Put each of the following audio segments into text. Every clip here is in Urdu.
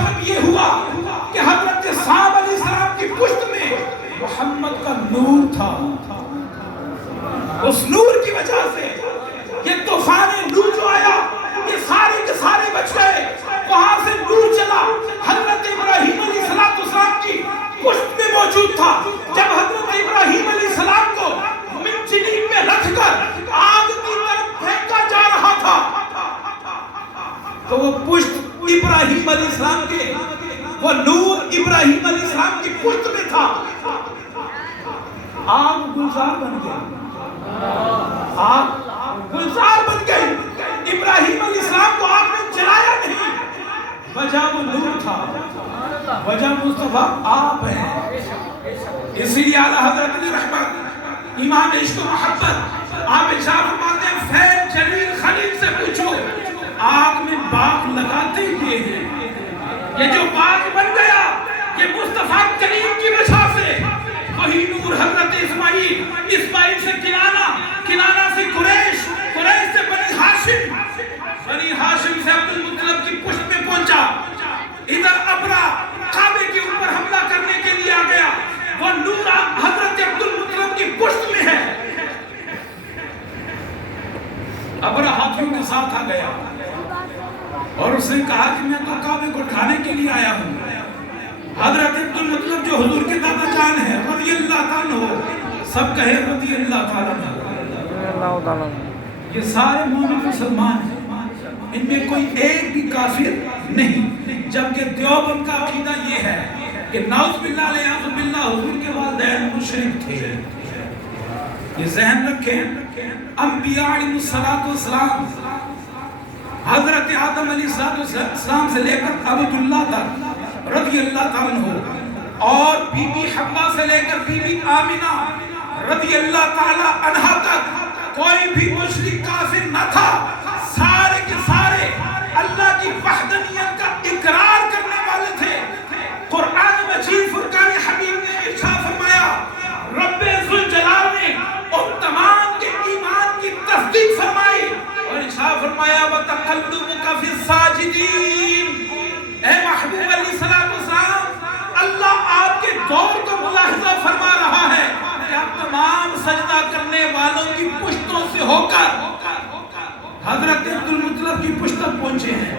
سبب یہ ہوا کہ حضرت صاحب علیہ السلام کی پشت میں محمد کا نور تھا. اس نور کی وجہ سے یہ طوفان نور جو آیا یہ سارے کے سارے بچ گئے. وہاں سے نور چلا حضرت ابراہیم علیہ السلام کی پشت میں موجود تھا. جب حضرت ابراہیم علیہ السلام کو منجنیق میں رکھ کر آگ کی طرف پھینکا جا رہا تھا تو وہ پشت ابراہیم علیہ السلام کے وہ نور ابراہیم علیہ السلام کی پشت میں تھا. آگ گلزار بن گئی. آگ گلزار بن گئی. ابراہیم علیہ السلام کو آگ نے جلایا نہیں. وجہ وہ نور تھا. وجہ مصطفیٰ آپ ہیں. اسی لیے اعلیٰ حضرت علی رحمت امام عشق و محبت آپ ارشاد فرماتے ہیں فیض جلیل خلیل سے پوچھو آگ میں باغ لگاتے یہ ہیں. یہ جو باغ بن گیا یہ مصطفیٰ کریم کی وجہ سے. وہی نور حضرت اسماعیل سے کنانہ سے قریش سے بنی ہاشم سے عبد المطلب کی پشت میں پہنچا. ادھر ابرا کعبے کے اوپر حملہ کرنے کے لیے آ گیا. وہ نور حضرت عبد المطلب کی پشت میں ہے. ابرا ہاتھیوں کے ساتھ آ گیا اور اس نے کہا کہ میں تو کعبے کو ڈھانے کے لیے آیا ہوں. حضرت عبد المطلب جو حضور کے دادا جان ہے رضی اللہ تعالیٰ ہو سب کہے رضی اللہ تعالیٰ. یہ سارے مومن مسلمان ہیں. ان میں کوئی ایک بھی کافر نہیں. جبکہ دیوبند کا عقیدہ یہ ہے کہ نعوذ باللہ علیہ باللہ حضور کے والدین مشرک تھے. یہ ذہن رکھیں. انبیاء علیہ السلام حضرت آدم علیہ السلام سے لے کر عبداللہ تک رضی اللہ تعالیٰ عنہ اور بی بی حوا سے لے کر بی بی آمینہ رضی اللہ تعالیٰ عنہ تک کوئی بھی مشرک کافر نہ تھا. سارے کے سارے اللہ کی وحدانیت کا اقرار کرنے والے تھے. قرآن مجید فرقان حمید نے ارشاد فرمایا رب ذوالجلال نے ان تمام کے ایمان کی تصدیق فرمائی اور ارشاد فرمایا وَتَقَلُّبُكَ فِي السَّاجِدِينَ. اے محبوب علیہ السلام اللہ آپ کے دور کو ملاحظہ فرما رہا ہے کہ آپ تمام سجدہ کرنے والوں کی پشتوں سے ہو کر حضرت عبد المطلب کی پشت تک پہنچے ہیں.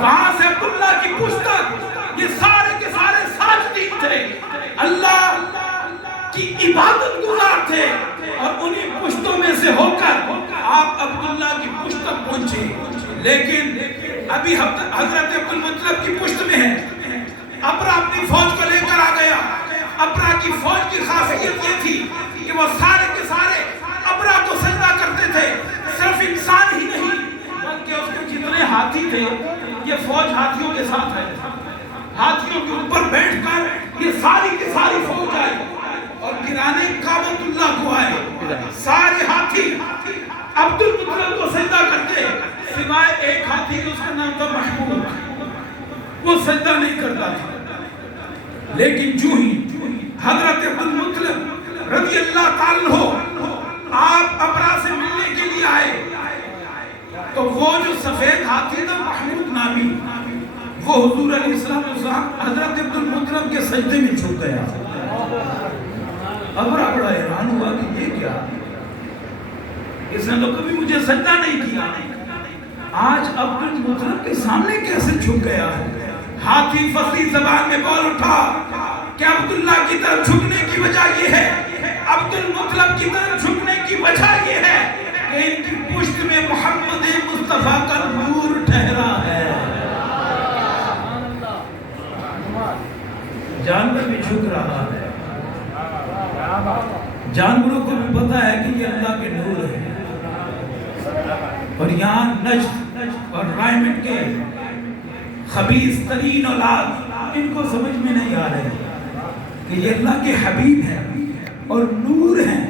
وہاں سے عبداللہ کی پشت تک یہ سارے کے سارے ساجدین تھے. اللہ کی عبادت گزار تھے اور انہی پشتوں میں سے ہو کر آپ عبداللہ کی پشت تک پہنچے. لیکن ابھی حضرت عبد المطلب کی پشت میں ہے. ابرا اپنی فوج کو لے کر آ گیا. ابرا کی فوج کی خاصیت یہ تھی کہ وہ سارے کے سارے ابرا کو سجدہ کرتے تھے. صرف انسان ہی نہیں بلکہ اس کے جتنے ہاتھی تھے یہ فوج ہاتھیوں کے ساتھ ہے. ہاتھیوں کے اوپر بیٹھ کر یہ ساری کی ساری فوج آئی اور گرانے کعبۃ اللہ کو آئے. سارے ہاتھی عبد المطلب کو سجدہ کرتے سوائے ایک ہاتھی اس کا نام تھا محمود. وہ سجدہ نہیں کرتا تھا. لیکن جو ہی حضرت عبد المطلب رضی اللہ تعالیٰ عنہ آپ ابرا سے ملنے کے لیے آئے تو وہ جو سفید ہاتھی تھا محمود نامی وہ حضور علیہ السلام حضرت عبد المطلب کے سجدے میں چھپ گیا. ابرا بڑا حیران ہوا کہ یہ کیا, اس نے تو کبھی مجھے سجدہ نہیں کیا, آج عبد المطلب کے سامنے کیسے چھپ گیا ہے. ہاتھی فصیح زبان میں بول اٹھا کہ عبداللہ کی طرف جھکنے کی وجہ یہ ہے, عبد المطلب کی طرف جھکنے کی وجہ یہ ہے کہ ان کی پشت میں محمد مصطفیٰ کا نور ٹھہرا ہے. جانور بھی جھک رہا ہے. جانوروں کو بھی پتا ہے کہ یہ اللہ کے نور ہے. اور یہاں نجد اور رائمنڈ کے خبیث ترین اولاد ان کو سمجھ میں نہیں آ رہے کہ یہ اللہ کے حبیب ہیں اور نور ہیں.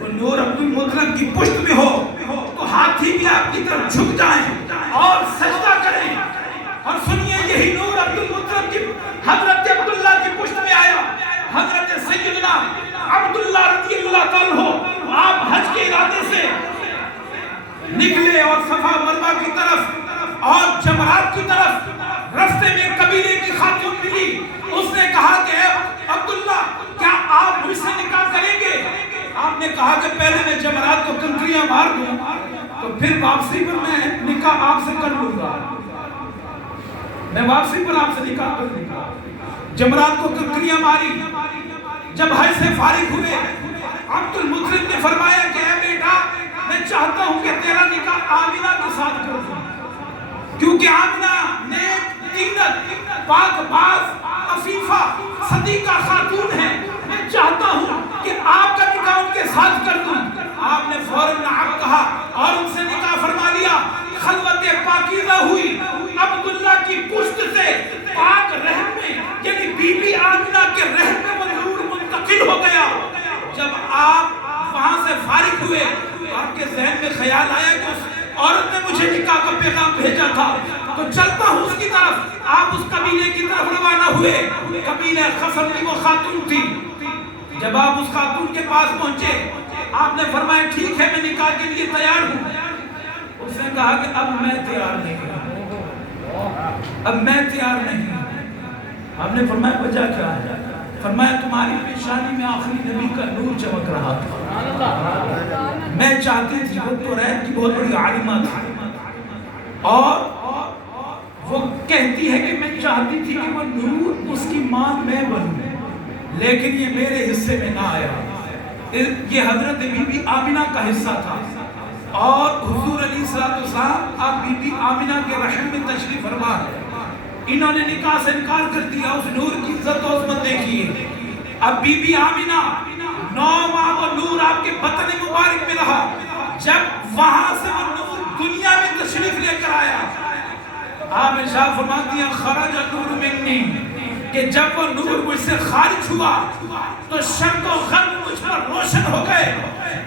وہ نور عبد المطلب کی پشت میں ہو تو ہاتھی بھی آپ کی طرف جھک جائیں اور سجدہ کریں. اور سنیے یہی نور عبد المطلب کی حضرت عبداللہ کی پشت میں آیا. حضرت سیدنا عبداللہ رضی اللہ تعالیٰ عنہ آپ حج کے ارادے سے نکلے اور صفا مروہ کی طرف اور جمرات کی طرف راستے میں قبیلے خاتون ملی، اس نے کہا کہ عبداللہ کیا آپ مجھ سے نکاح کریں گے؟ آپ نے کہا کہ پہلے میں جمرات کو کنکریاں مار دوں تو پھر واپسی پر میں نکاح آپ سے کر لوں گا، میں واپسی پر آپ سے نکاح کر لوں گا۔ جمرات کو کنکریاں ماری، جب حج سے فارغ ہوئے عبد المطلب نے فرمایا کہ اے بیٹا میں چاہتا ہوں کہ تیرا نکاح آمنہ کے ساتھ کر دوں، کیونکہ آمنہ نیک دینت پاک باز عفیفہ صدیقہ خاتون ہے، میں چاہتا ہوں کہ آپ کا نکاح ان کے ساتھ کر دوں۔ آپ نے فوراً نعم کہا اور ان سے نکاح فرما لیا۔ خلوت پاکیزہ ہوئی، عبداللہ کی پشت سے پاک رحم میں یعنی بی بی آمنہ کے رحم میں وہ نور منتقل ہو گیا۔ جب آپ وہاں سے فارغ ہوئے آپ کے ذہن میں خیال آیا کہ اس عورت نے مجھے نکاح کا پیغام بھیجا تھا تو چلتا ہوں اس کی طرف۔ آپ اس قبیلے کی طرف روانہ ہوئے، قبیلہ خصم کی وہ خاتون تھی۔ جب آپ اس خاتون کے پاس پہنچے آپ نے فرمایا ٹھیک ہے میں نکاح کے لیے تیار ہوں۔ اس نے کہا کہ اب میں تیار نہیں ہوں، اب میں تیار نہیں ہوں۔ آپ نے فرمایا وجہ کیا ہے؟ فرمایا تمہاری پیشانی میں آخری نبی کا نور چمک رہا تھا، میں چاہتی تھی، وہ تو ریت کی بہت بڑی عالمہ تھی اور وہ کہتی ہے کہ میں چاہتی تھی کہ وہ نور اس کی ماں میں بنوں، لیکن یہ میرے حصے میں نہ آیا۔ یہ حضرت بی بی آمنہ کا حصہ تھا اور حضور علیہ السلام آپ بی بی آمنہ کے رحم میں تشریف فرما ہے۔ انہوں نے نکاح سے انکار کر دیا، اس نور کی عزت و عظمت دیکھیے۔ اب بی بی آمنہ 9 ماہ وہ نور آپ کے بطن مبارک میں رہا، جب وہاں سے وہ نور دنیا میں تشریف لے کر آیا آپ ارشاد فرماتی ہیں خرج نور منی، کہ جب وہ نور مجھ سے خارج ہوا تو شرق و غرب مجھ پر روشن ہو گئے۔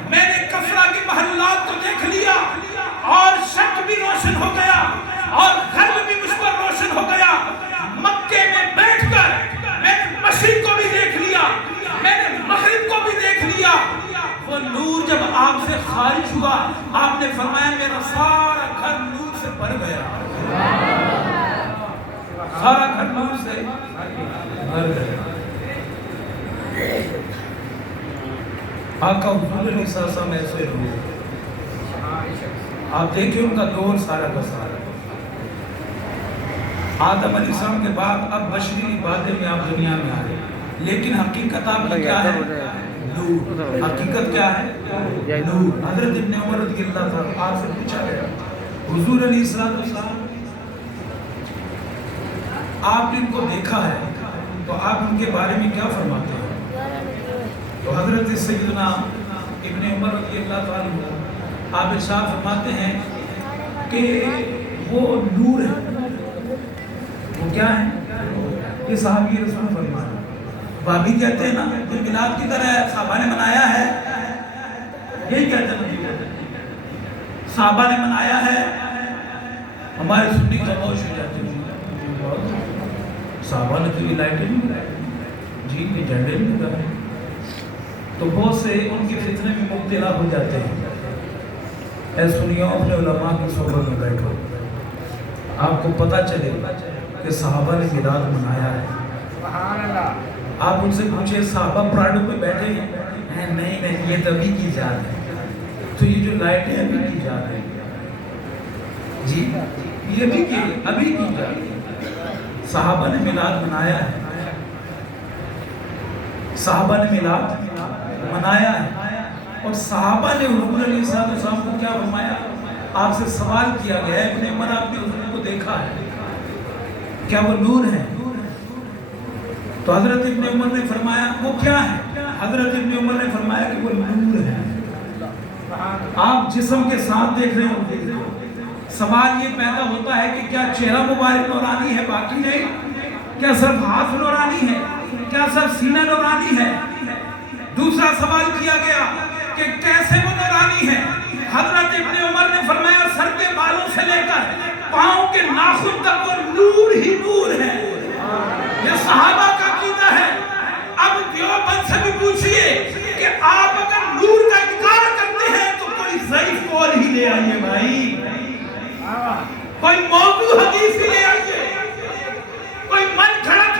میں نے کفرہ کے محلات کو دیکھ لیا اور شرق بھی روشن ہو گیا اور غرب بھی مجھ پر روشن ہو گیا۔ مکے میں بیٹھ کر میں نے مشرق کو بھی دیکھ لیا، میں نے مغرب کو بھی دیکھ لیا۔ وہ نور جب آپ سے خارج ہوا آپ نے فرمایا میرا سارا گھر نور سے بھر گیا، سارا گھر نور سے بھر گیا۔ آقا حضور علیہ السلام ایسے روئے، آپ دیکھیں ان کا دور سارا کا سارا۔ آدم علیہ السلام کے بعد اب بشری عبادت میں آپ دنیا میں آئے، لیکن حقیقت آپ کی کیا ہے؟ نور۔ حقیقت کیا ہے؟ نور۔ حضرت ابن عمر رضی اللہ عنہ آپ سے پوچھا گیا حضور علیہ السلام آپ نے ان کو دیکھا ہے تو آپ ان کے بارے میں کیا فرماتے ہیں؟ تو حضرت سیدنا ابن عمر رضی اللہ عنہ آپ ارشاد فرماتے ہیں کہ وہ نور ہے۔ وہ کیا ہے؟ یہ صحابی رسول فرماتے ہیں۔ بابی کہتے ہیں نا جو میلاد کی طرح صحابہ نے منایا ہے، یہی کہتے ہیں صحابہ نے منایا ہے، ہمارے سنی خاموش ہو جاتے ہیں۔ صحابہ نے تو یہ لائٹیں نہیں لگائی، جی کے جھنڈے نہیں لگائے، تو بہت سے ان کے فتنے میں مبتلا ہو جاتے ہیں۔ اے سنیوں اپنے علماء کی صحبت میں بیٹھو، آپ کو پتہ چلے کہ صحابہ نے میلاد منایا ہے۔ آپ ان سے پوچھیں صحابہ پراڈو پہ بیٹھے ہیں؟ نہیں یہ تو ابھی کی جات ہے، تو یہ جو لائٹیں ابھی کی جات ہے، جی یہ ابھی کی جات ہے۔ صحابہ نے میلاد منایا ہے، صحابہ نے میلاد منایا ہے، اور صحابہ نے حضور علیہ السلام کو کیا فرمایا؟ آپ سے سوال کیا گیا ہے ابن عمر آپ نے حضور کو دیکھا ہے، کیا وہ نور ہے؟ تو حضرت ابن عمر نے فرمایا وہ کیا ہے؟ حضرت ابن عمر نے فرمایا کہ وہ نور ہے۔ آپ جسم کے ساتھ دیکھ رہے ہوں، سوال یہ پیدا ہوتا ہے کہ کیا چہرہ مبارک نورانی ہے باقی نہیں؟ کیا صرف ہاتھ نورانی ہے؟ کیا صرف سینہ نورانی ہے؟ دوسرا سوال کیا گیا کہ کیسے وہ نورانی ہے؟ حضرت ابن عمر نے فرمایا سر کے بالوں سے لے کر پاؤں کے ناخن تک وہ نور ہی نور ہے۔ یہ صحابہ کا عقیدہ ہے۔ اب دیوبند سے بھی پوچھئے کہ آپ اگر نور کا انکار کرتے ہیں تو کوئی ضعیف قول ہی لے آئیے بھائی، کوئی موضوع حدیث ہی لے آئیے، کوئی من گھڑت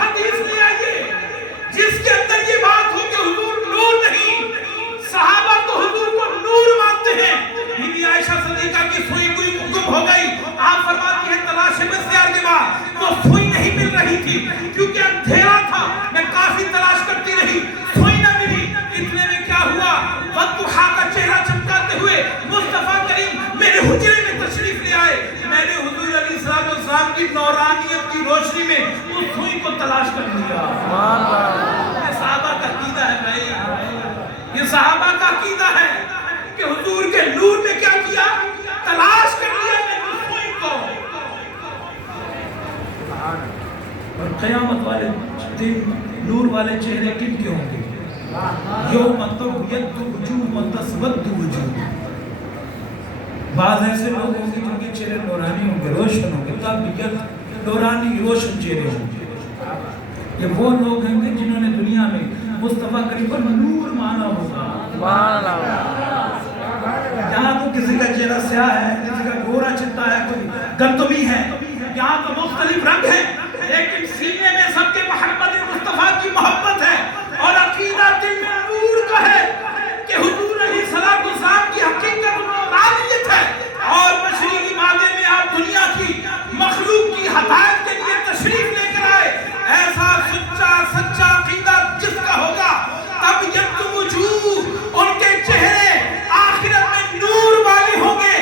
روشنی میں اس سوئی کو تلاش کر لیا۔ یہ صحابہ کا عقیدہ ہے بھائی، یہ صحابہ کا عقیدہ ہے کہ حضور کے نور میں کیا کیا؟ تلاش کر لیا میں اس سوئی کو۔ اور قیامت والے دن نور والے چہرے کن کے ہوں گے؟ یوم تبیض وجوہ وتسود وجوہ۔ بعض ایسے لوگ ہوں گے جن کے چہرے نورانی ہوں گے، روشن ہوں گے، تبیض نورانی روشن چہرے ہوں گے۔ یہ وہ لوگ ہیں گے جنہوں نے دنیا میں مصطفیٰ کریم پر نور مانا ہوگا۔ یہاں تو کسی کا چہرہ سیاہ ہے، کسی کا گورا چتا ہے، کوئی گندمی ہے، یہاں تو مختلف رنگ ہیں، لیکن سینے میں سب کے محمد مصطفیٰ کی محبت ہے، اور عقیدہ دل میں نور کا ہے کہ حضور علیہ السلام کی حقیقت نورانیت ہے، اور مشرقی مادے میں آپ دنیا کی مخلوق کی ہدایت کے لیے تشریف لے کر آئے۔ ایسا سچا عقیدہ جس کا ہوگا تب یبدو وجوہ، ان کے چہرے آخرت میں نور والے ہوں گے،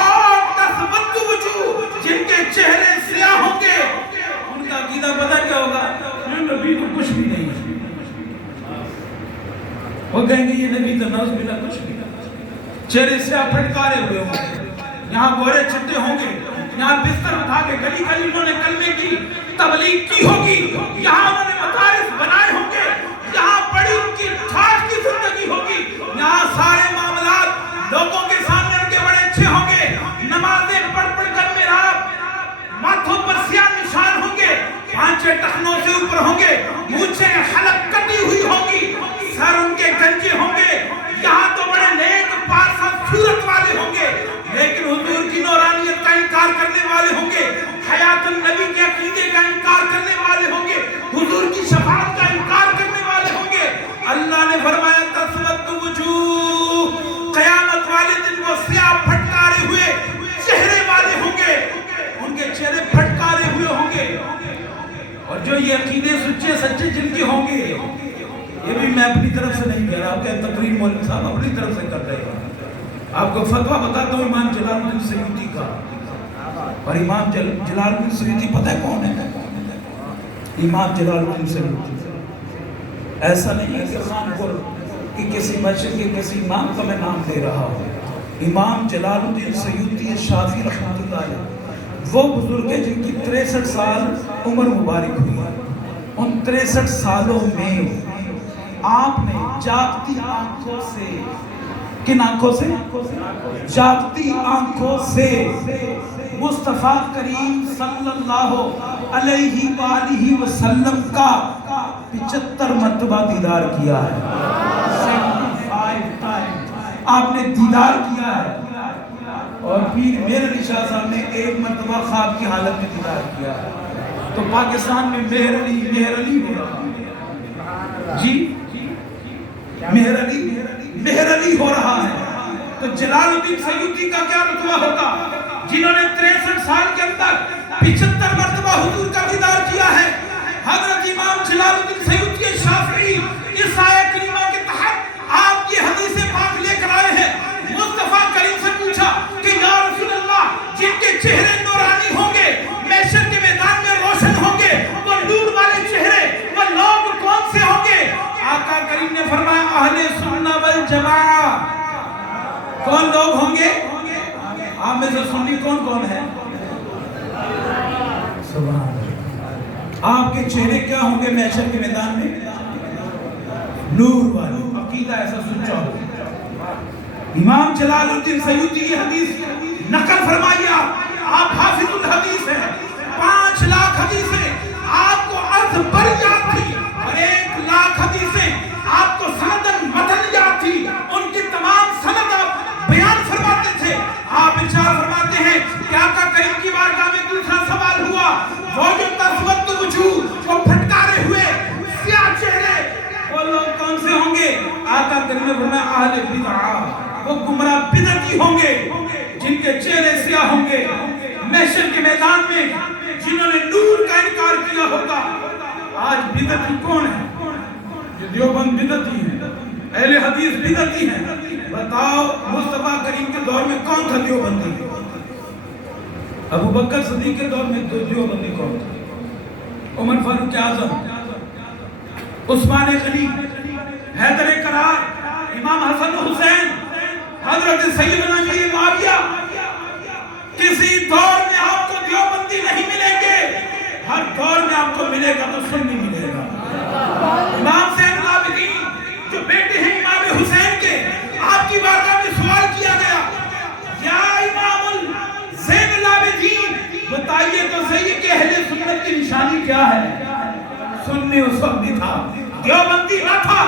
اور تسود وجوہ، جن کے چہرے سیاہ ہوں گے ان کا عقیدہ پتہ کیا ہوگا؟ نبی تو کچھ بھی نہیں ہے، وہ کہیں گے یہ نبی تو نوز بلا کچھ بھی نہیں، چہرے سیاہ پھٹکارے ہوئے ہوں گے، یہاں گورے چھٹے ہوں گے، یہاں بستر اٹھا کے گلی گلی انہوں نے کلمے کی تبلیغ کی ہوگی، یہاں انہوں نے مدارس بنائے ہوں گے، یہاں بڑی ان کی ٹھاٹ کی زندگی ہوگی، یہاں سارے معاملات لوگوں کے سامنے ان کے بڑے اچھے ہوں گے، نمازیں پڑھ پڑھ کر محراب، ماتھوں پر سیاہ نشان ہوں گے، آنچیں ٹخنوں سے اوپر ہوں گے، مونچھیں حلق کٹی ہوئی ہوں گی، سر ان کے گنجے ہوں گے، یہاں تو بڑے نیک پارسا صورت والے ہوں گے، لیکن حضور کی نورانیت کا انکار کرنے والے ہوں گے، حیات النبی کے عقیدے کا انکار کرنے والے ہوں گے، حضور کی شفاعت کا انکار کرنے والے ہوں گے۔ اللہ نے فرمایا تسود وجوہ، قیامت والے دن وہ سیاہ پھٹکارے ہوئے چہرے والے ہوں گے، ان کے چہرے پھٹکارے ہوئے ہوں گے، اور جو یہ عقیدے سچے سچے جن کے ہوں گے، یہ بھی میں اپنی طرف سے نہیں کہہ رہا، آپ کے تقریر مولوی صاحب اپنی طرف سے کر رہے ہیں۔ آپ کو فتویٰ بتاتا ہوں امام جلال الدین سیوطی کا، اور امام جلال الدین سیوطی پتہ ہے کون ہے؟ امام جلال الدین سیوطی ایسا نہیں ہے کہ رامپور کہ کسی مسجد کے کسی امام کا میں نام دے رہا ہوں۔ امام جلال الدین سیوطی شافعی رحمۃ اللہ علیہ وہ بزرگ ہیں جن کی 63 سال عمر مبارک ہوئی، ان 63 سالوں میں آپ نے جاگتی آنکھوں سے، کن آنکھوں سے؟ جاگتی آنکھوں سے مصطفیٰ کریم صلی اللہ علیہ وآلہ وسلم کا 75 مرتبہ دیدار کیا ہے، 75 ٹائم آپ نے دیدار کیا ہے، اور پیر میر علی شاہ صاحب نے 1 مرتبہ خواب کی حالت میں دیدار کیا ہے۔ تو پاکستان میں مہر علی ہو رہا ہے، جی مہر علی ہو رہا ہے، تو جلال الدین سیوطی کا کیا رتبہ ہوگا جنہوں نے 63 سال کے اندر 75 مرتبہ حضور کا دیدار کیا ہے۔ حضرت امام جلال الدین سیوطی شافعی اس آیہ کریمہ کے تحت آپ کی حدیث پاک لے کر آئے ہیں۔ مصطفیٰ کریم سے پوچھا کہ یا رسول اللہ، جن کے چہرے نورانی ہوں گے، محشر کے میدان میں روشن ہوں گے، وہ نور والے چہرے، وہ لوگ کون سے ہوں گے؟ آقا کریم نے فرمایا اہل سنہ والجماعہ۔ کون لوگ ہوں گے؟ آپ میں سے سنی کون کون ہے؟ سبحان اللہ۔ آپ کے چہرے کیا ہوں گے محشر کے میدان میں؟ نور والے، عقیدہ ایسا سچا ہو۔ امام جلال الدین سیوطی کی حدیث نقل فرمائیے، آپ حافظ الحدیث ہیں، 5 لاکھ حدیثیں آپ کو عرض پر یاد تھی، اور 1 لاکھ حدیثیں آپ کو سندن متن یاد تھی، ان کی تمام سند آپ بیان فرماتے تھے۔ آپ ارشاد فرماتے ہیں کہ آقا کریم کی بارگاہ میں دوسرا سوال ہوا، وہ جو تسود وجوہ، وہ پھٹکارے ہوئے سیاہ چہرے، وہ لوگ کون سے ہوں گے؟ آقا کریم نے فرمایا اہل بدعہ، وہ گمراہ بدعتی ہوں گے جن کے چہرے سیاہ ہوں گے، محشر کے میدان میں جنہوں نے نور کا انکار کیا ہوگا۔ آج بدعتی کون ہے؟ یہ دیوبند بدعتی ہیں، اہل حدیث بدعتی ہیں۔ بتاؤ مصطفیٰ کریم کے دور میں کون تھا دیوبندی؟ ابو بکر صدیق کے دور میں دیوبندی کون تھا؟ عمر فاروق اعظم، عثمان غنی، حیدر کرار، امام حسن حسین، حضرت سیدنا امیر معاویہ، کسی دور میں آپ کو دیوبندی نہیں ملیں گے، ہر دور میں آپ کو ملے گا تو سنی ملے گا۔ امام زین العابدین جو بیٹے ہیں امام حسین کے، آپ کی بارگاہ میں سوال کیا گیا، یا امام زین العابدین بتائیے تو صحیح کہ اہل سنت کی نشانی کیا ہے؟ سنی اس وقت بھی تھا، دیوبندی نہ تھا،